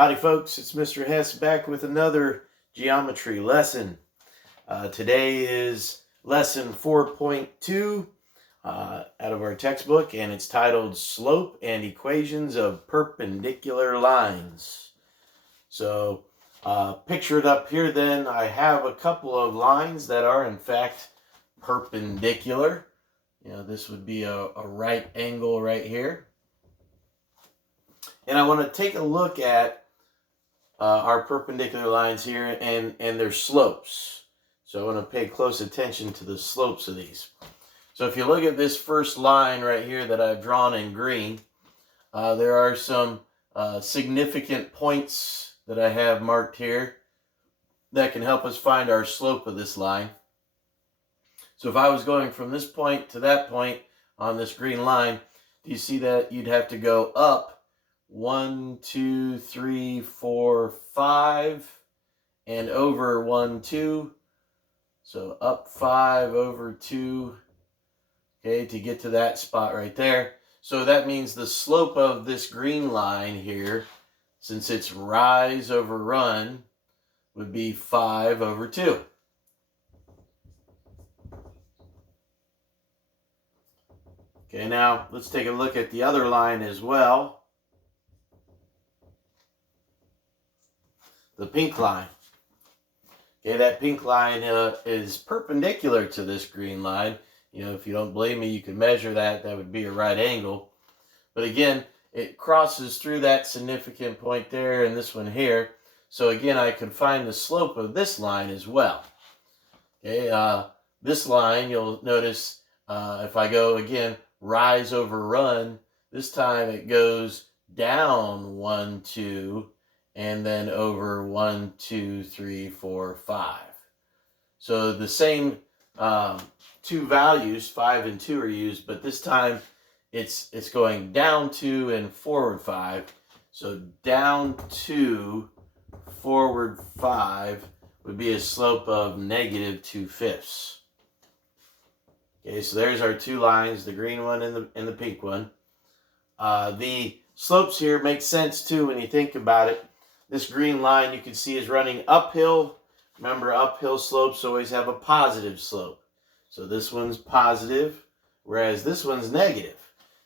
Howdy folks, it's Mr. Hess back with another geometry lesson. Today is lesson 4.2 out of our textbook, and it's titled Slope and Equations of Perpendicular Lines. So picture it up here then. I have a couple of lines that are in fact perpendicular. This would be a right angle right here. And I want to take a look at our perpendicular lines here and their slopes. So I want to pay close attention to the slopes of these. So if you look at this first line right here that I've drawn in green, there are some significant points that I have marked here that can help us find our slope of this line. So if I was going from this point to that point on this green line, do you see that you'd have to go up 1, 2, 3, 4, 5, and over 1, 2. So up 5, over 2, okay, to get to that spot right there. So that means the slope of this green line here, since it's rise over run, would be 5 over 2. Okay, now let's take a look at the other line as well. The pink line. Okay, that pink line is perpendicular to this green line. If you don't believe me, you can measure that. That would be a right angle. But again, it crosses through that significant point there and this one here. So again, I can find the slope of this line as well. Okay, this line, you'll notice if I go again, rise over run, this time it goes down 1, 2, and then over 1, 2, 3, 4, 5. So the same two values, 5 and 2, are used, but this time it's going down 2 and forward 5. So down 2, forward 5 would be a slope of negative 2/5. Okay, so there's our two lines, the green one and the pink one. The slopes here make sense too when you think about it. This green line you can see is running uphill. Remember, uphill slopes always have a positive slope. So this one's positive, whereas this one's negative.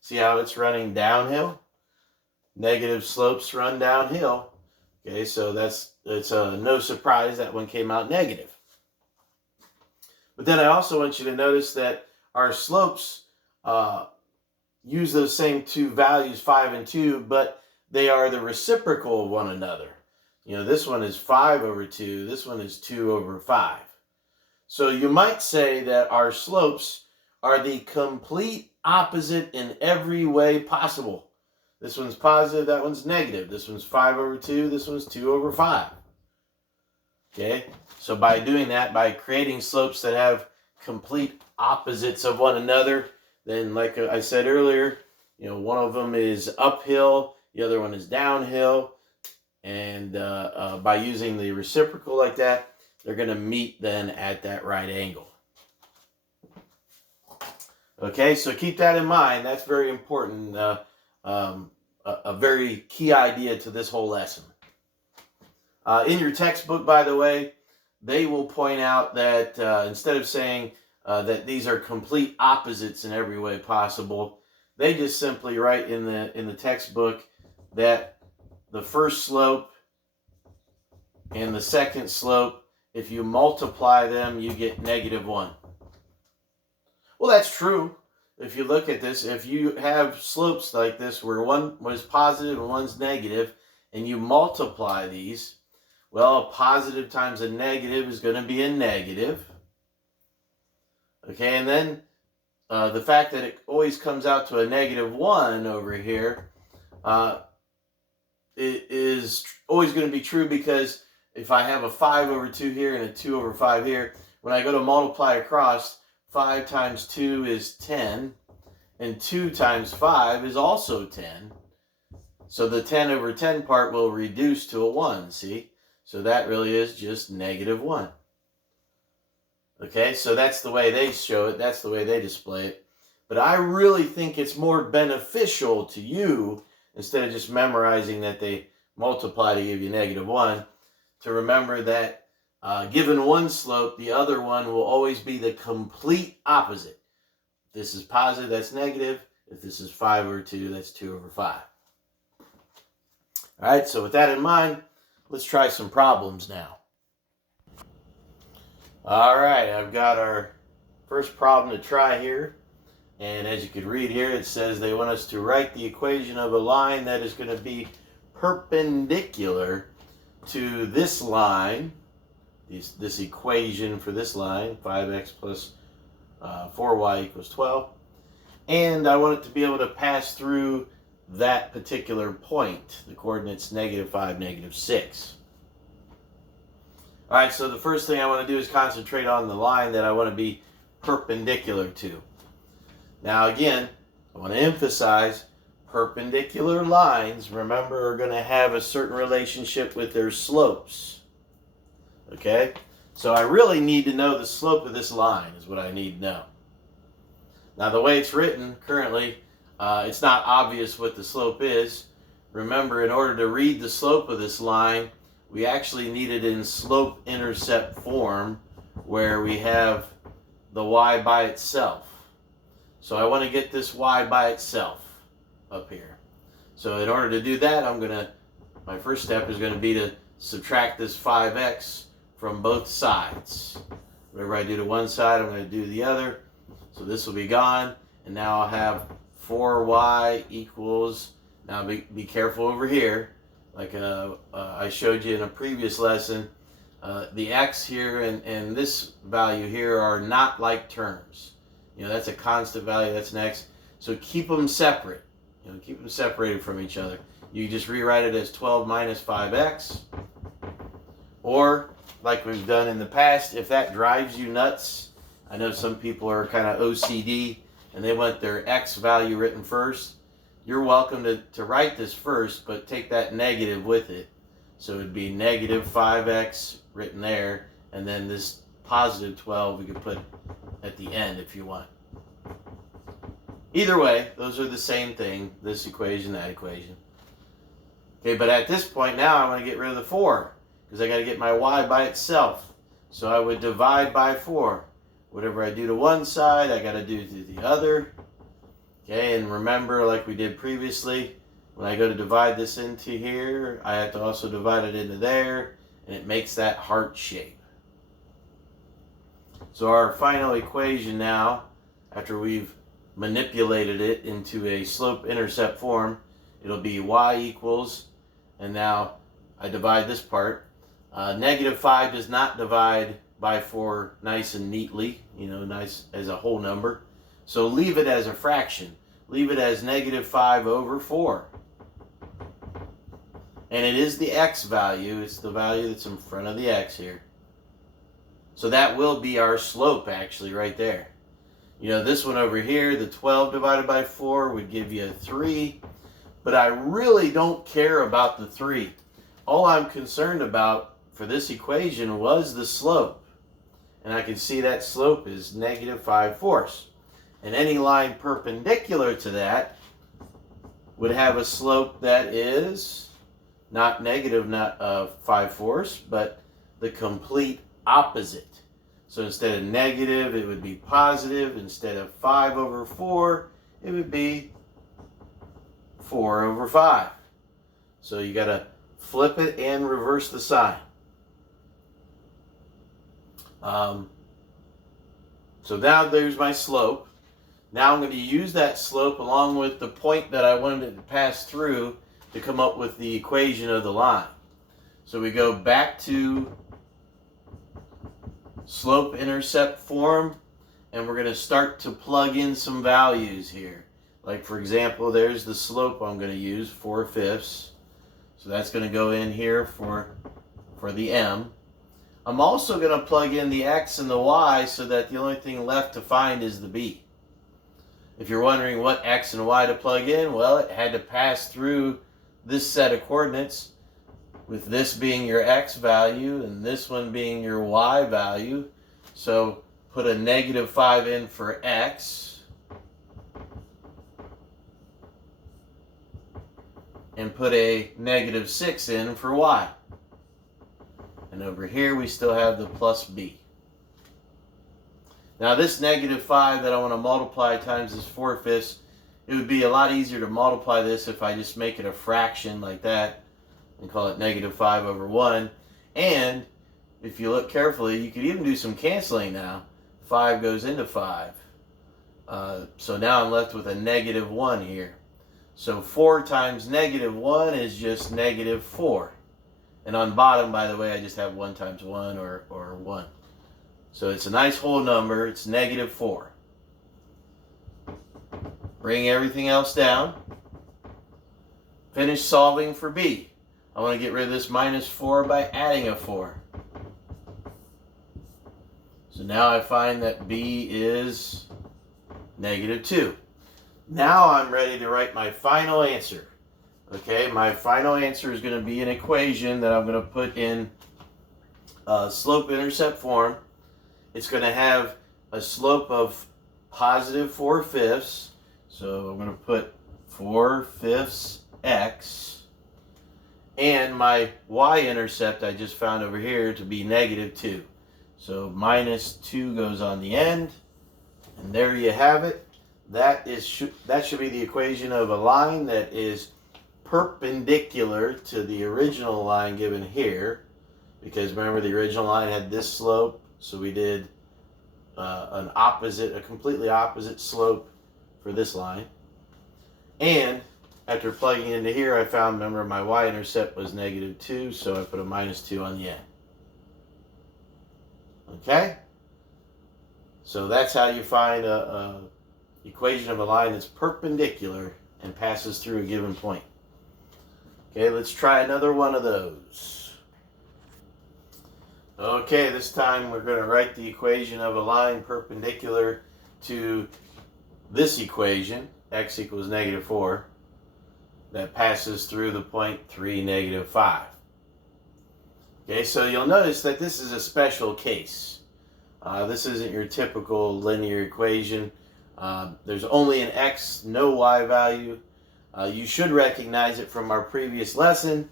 See how it's running downhill? Negative slopes run downhill. Okay, so it's no surprise that one came out negative. But then I also want you to notice that our slopes use those same two values, 5 and 2, but they are the reciprocal of one another. This one is 5 over 2. This one is 2 over 5. So you might say that our slopes are the complete opposite in every way possible. This one's positive, that one's negative. This one's 5 over 2, this one's 2 over 5. Okay, so by doing that, by creating slopes that have complete opposites of one another, then like I said earlier, one of them is uphill, the other one is downhill, and by using the reciprocal like that, they're going to meet then at that right angle. Okay, so keep that in mind. That's very important, a very key idea to this whole lesson. In your textbook, by the way, they will point out that instead of saying that these are complete opposites in every way possible, they just simply write in the textbook that the first slope and the second slope, if you multiply them, you get -1. Well, that's true. If you look at this, if you have slopes like this where one was positive and one's negative, and you multiply these, well, a positive times a negative is going to be a negative. Okay, and then the fact that it always comes out to a -1 over here, it is always going to be true, because if I have a 5 over 2 here and a 2 over 5 here, when I go to multiply across, 5 times 2 is 10, and 2 times 5 is also 10. So the 10 over 10 part will reduce to a 1, see? So that really is just -1. Okay, so that's the way they show it. That's the way they display it. But I really think it's more beneficial to you, instead of just memorizing that they multiply to give you -1, to remember that given one slope, the other one will always be the complete opposite. If this is positive, that's negative. If this is 5 over 2, that's 2 over 5. All right, so with that in mind, let's try some problems now. All right, I've got our first problem to try here. And as you can read here, it says they want us to write the equation of a line that is going to be perpendicular to this line, this equation for this line, 5x plus 4y equals 12. And I want it to be able to pass through that particular point, the coordinates -5, -6. All right, so the first thing I want to do is concentrate on the line that I want to be perpendicular to. Now again, I want to emphasize perpendicular lines, remember, are going to have a certain relationship with their slopes. Okay? So I really need to know the slope of this line is what I need to know. Now the way it's written currently, it's not obvious what the slope is. Remember, in order to read the slope of this line, we actually need it in slope-intercept form, where we have the y by itself. So I want to get this y by itself up here. So in order to do that, my first step is going to be to subtract this 5x from both sides. Whatever I do to one side, I'm going to do to the other. So this will be gone, and now I'll have 4y equals, now be careful over here, like I showed you in a previous lesson, the x here and this value here are not like terms. You know, that's a constant value, that's an x. So keep them separate. You know, keep them separated from each other. You just rewrite it as 12 minus 5x. Or, like we've done in the past, if that drives you nuts, I know some people are kind of OCD and they want their x value written first. You're welcome to write this first, but take that negative with it. So it would be -5x written there, and then this positive 12 we could put at the end if you want. Either way, those are the same thing, this equation, that equation. Okay, but at this point now I want to get rid of the 4, because I got to get my y by itself. So I would divide by 4. Whatever I do to one side, I got to do to the other. Okay, and remember, like we did previously, when I go to divide this into here, I have to also divide it into there, and it makes that heart shape. So our final equation now, after we've manipulated it into a slope-intercept form, it'll be y equals, and now I divide this part. -5 does not divide by 4 nice and neatly, you know, nice as a whole number. So leave it as a fraction. Leave it as -5 over 4. And it is the x value. It's the value that's in front of the x here. So that will be our slope, actually, right there. You know, this one over here, the 12 divided by 4 would give you a 3. But I really don't care about the 3. All I'm concerned about for this equation was the slope. And I can see that slope is -5/4. And any line perpendicular to that would have a slope that is not -5/4, but the complete opposite. So instead of negative, it would be positive. Instead of 5 over 4, it would be 4 over 5. So you got to flip it and reverse the sign. So now there's my slope. Now I'm going to use that slope along with the point that I wanted it to pass through to come up with the equation of the line. So we go back to slope-intercept form, and we're going to start to plug in some values here. Like, for example, there's the slope I'm going to use, 4/5. So that's going to go in here for the m. I'm also going to plug in the x and the y so that the only thing left to find is the b. If you're wondering what x and y to plug in, well, it had to pass through this set of coordinates, with this being your x value and this one being your y value. So put a -5 in for x, and put a -6 in for y. And over here we still have the plus b. Now this -5 that I want to multiply times this 4/5, it would be a lot easier to multiply this if I just make it a fraction like that and call it -5 over 1. And if you look carefully, you could even do some canceling now. 5 goes into 5. So now I'm left with a -1 here. So 4 times -1 is just -4. And on bottom, by the way, I just have 1 times 1 or 1. So it's a nice whole number. It's -4. Bring everything else down. Finish solving for b. I want to get rid of this -4 by adding a 4. So now I find that b is -2. Now I'm ready to write my final answer. Okay, my final answer is going to be an equation that I'm going to put in slope-intercept form. It's going to have a slope of +4/5. So I'm going to put 4/5 x. And my y-intercept I just found over here to be -2. So -2 goes on the end. And there you have it. That should be the equation of a line that is perpendicular to the original line given here. Because remember, the original line had this slope. So we did a completely opposite slope for this line. And after plugging into here, I found, remember, my y-intercept was -2, so I put a -2 on the end. Okay? So that's how you find a equation of a line that's perpendicular and passes through a given point. Okay, let's try another one of those. Okay, this time we're going to write the equation of a line perpendicular to this equation, x equals -4, that passes through the point 3, -5. Okay, so you'll notice that this is a special case. This isn't your typical linear equation. There's only an x, no y value. You should recognize it from our previous lesson.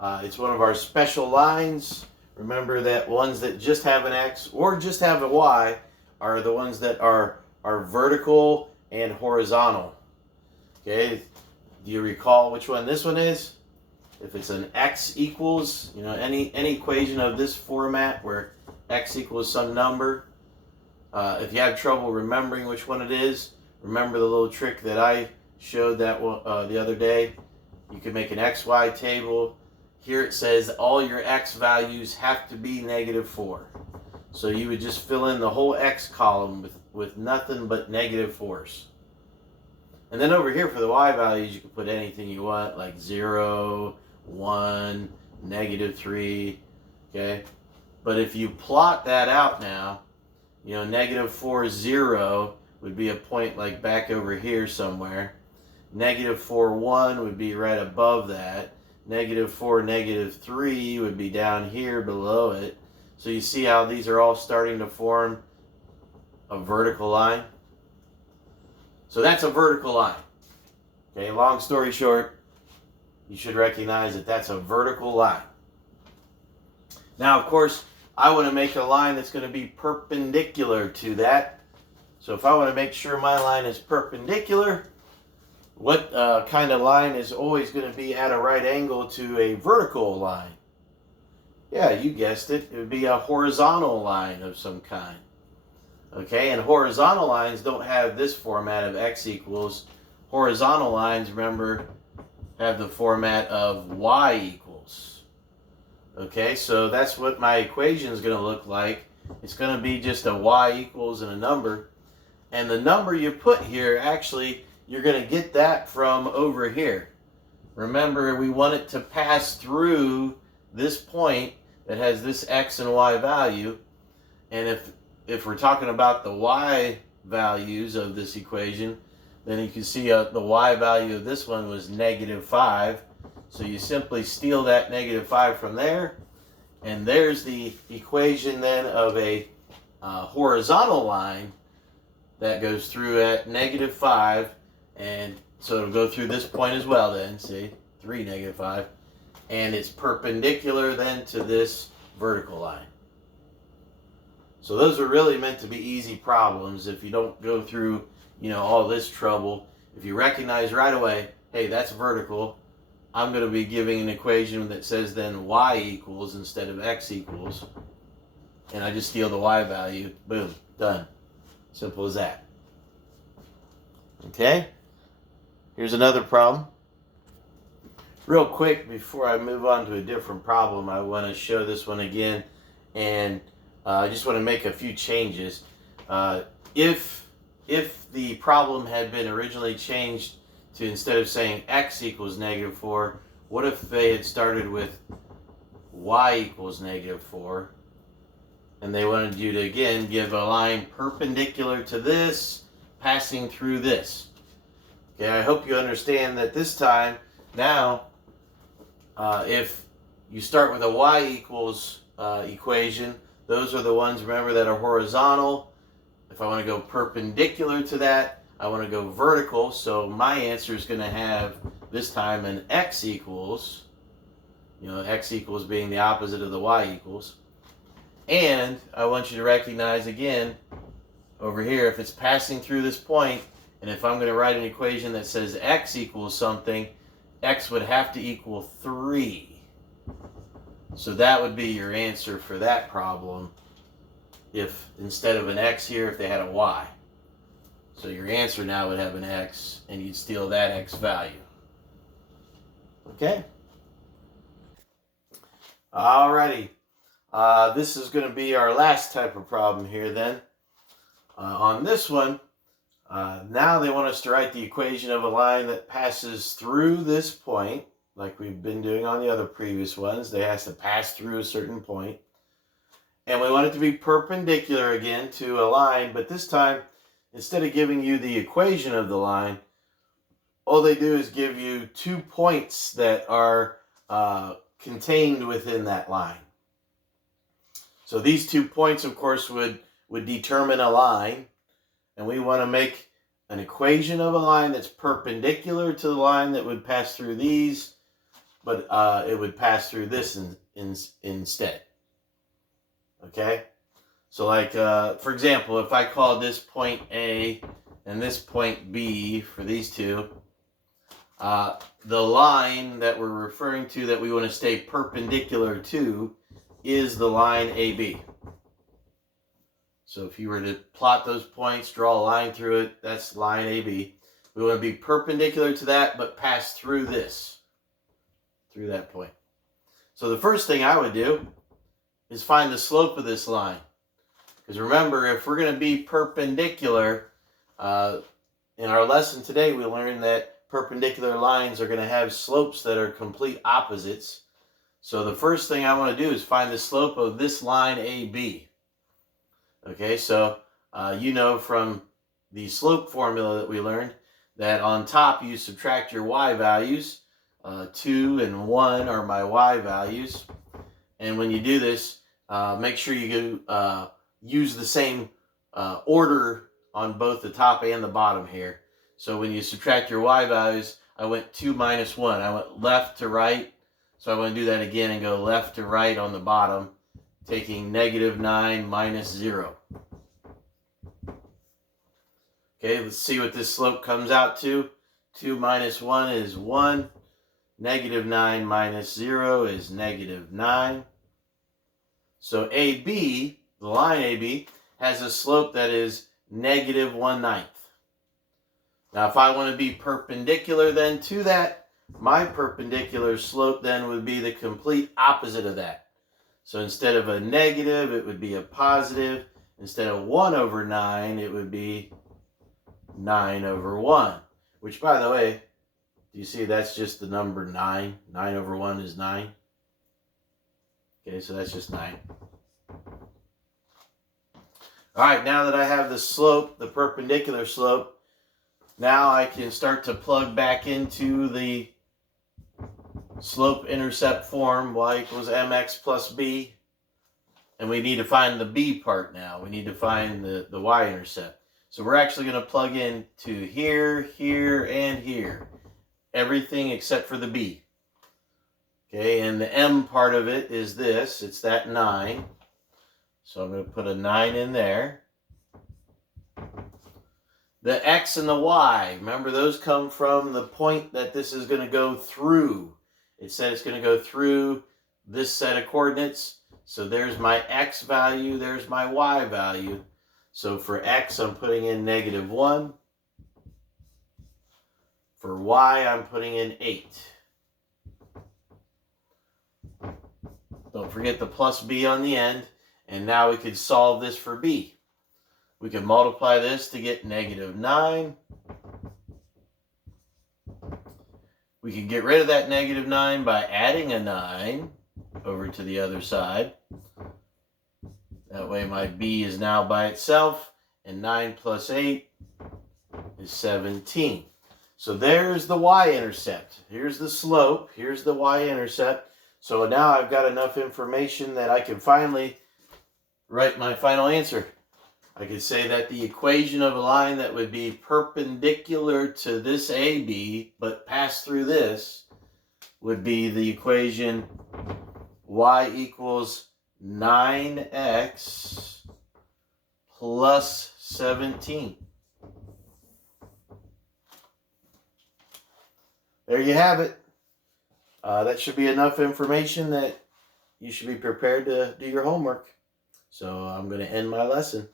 It's one of our special lines. Remember that ones that just have an x or just have a y are the ones that are vertical and horizontal. Okay, do you recall which one this one is? If it's an x equals, any equation of this format where x equals some number, if you have trouble remembering which one it is, remember the little trick that I showed that the other day. You can make an xy table. Here it says all your x values have to be -4. So you would just fill in the whole x column with nothing but -4s. And then over here for the y values, you can put anything you want, like 0, 1, -3, okay? But if you plot that out now, -4, 0 would be a point like back over here somewhere. -4, 1 would be right above that. -4, -3 would be down here below it. So you see how these are all starting to form a vertical line? So that's a vertical line. Okay, long story short, you should recognize that that's a vertical line. Now, of course, I want to make a line that's going to be perpendicular to that. So if I want to make sure my line is perpendicular, what kind of line is always going to be at a right angle to a vertical line? Yeah, you guessed it. It would be a horizontal line of some kind. Okay, and horizontal lines don't have this format of x equals. Horizontal lines, remember, have the format of y equals. Okay, so that's what my equation is going to look like. It's going to be just a y equals and a number. And the number you put here, actually, you're going to get that from over here. Remember, we want it to pass through this point that has this x and y value. And if we're talking about the y values of this equation, then you can see the y value of this one was -5. So you simply steal that -5 from there. And there's the equation then of a horizontal line that goes through at -5. And so it'll go through this point as well then, see? 3, negative 5. And it's perpendicular then to this vertical line. So those are really meant to be easy problems if you don't go through, all this trouble. If you recognize right away, hey, that's vertical, I'm going to be giving an equation that says then y equals instead of x equals. And I just steal the y value. Boom, done. Simple as that. Okay? Here's another problem. Real quick, before I move on to a different problem, I want to show this one again. And I just want to make a few changes. If the problem had been originally changed to, instead of saying x equals negative 4, what if they had started with y equals negative 4? And they wanted you to, again, give a line perpendicular to this, passing through this. Okay, I hope you understand that this time, now, if you start with a y equals equation, those are the ones, remember, that are horizontal. If I want to go perpendicular to that, I want to go vertical. So my answer is going to have, this time, an x equals, x equals being the opposite of the y equals. And I want you to recognize, again, over here, if it's passing through this point, and if I'm going to write an equation that says x equals something, x would have to equal 3. So that would be your answer for that problem if instead of an x here, if they had a y. So your answer now would have an x, and you'd steal that x value. Okay? Alrighty. This is going to be our last type of problem here then. On this one, now they want us to write the equation of a line that passes through this point, like we've been doing on the other previous ones. They has to pass through a certain point. And we want it to be perpendicular again to a line, but this time, instead of giving you the equation of the line, all they do is give you 2 points that are contained within that line. So these 2 points, of course, would determine a line, and we want to make an equation of a line that's perpendicular to the line that would pass through these, but it would pass through this instead. Okay? So like, for example, if I call this point A and this point B for these two, the line that we're referring to that we want to stay perpendicular to is the line AB. So if you were to plot those points, draw a line through it, that's line AB. We want to be perpendicular to that, but pass through this, through that point. So the first thing I would do is find the slope of this line. Because remember, if we're going to be perpendicular, in our lesson today, we learned that perpendicular lines are going to have slopes that are complete opposites. So the first thing I want to do is find the slope of this line AB. Okay, so you know from the slope formula that we learned that on top you subtract your y values. 2 and 1 are my y values. And when you do this, make sure you use the same order on both the top and the bottom here. So when you subtract your y values, I went 2 minus 1. I went left to right. So I want to do that again and go left to right on the bottom, taking -9 minus 0. Okay, let's see what this slope comes out to. 2 minus 1 is 1. -9 minus 0 is -9. So AB, the line AB, has a slope that is -1/9. Now if I want to be perpendicular then to that, my perpendicular slope then would be the complete opposite of that. So instead of a negative, it would be a positive. Instead of 1/9, it would be 9/1. Which, by the way, do you see that's just the number 9? 9/1 is 9. Okay, so that's just 9. All right, now that I have the slope, the perpendicular slope, now I can start to plug back into the slope-intercept form, y equals mx plus b. And we need to find the b part now. We need to find the y-intercept. So we're actually going to plug in to here, here, and here. Everything except for the b. Okay, and the M part of it is this. It's that 9. So I'm going to put a 9 in there. The X and the Y, remember those come from the point that this is going to go through. It said it's going to go through this set of coordinates. So there's my X value, there's my Y value. So for X, I'm putting in -1. For Y, I'm putting in 8. Don't forget the plus B on the end. And now we could solve this for B. We can multiply this to get -9. We can get rid of that -9 by adding a 9 over to the other side. That way my B is now by itself, and 9 plus 8 is 17. So there's the y-intercept. Here's the slope. Here's the y-intercept. So now I've got enough information that I can finally write my final answer. I could say that the equation of a line that would be perpendicular to this AB, but pass through this, would be the equation y equals 9x plus 17. There you have it. That should be enough information that you should be prepared to do your homework. So I'm going to end my lesson.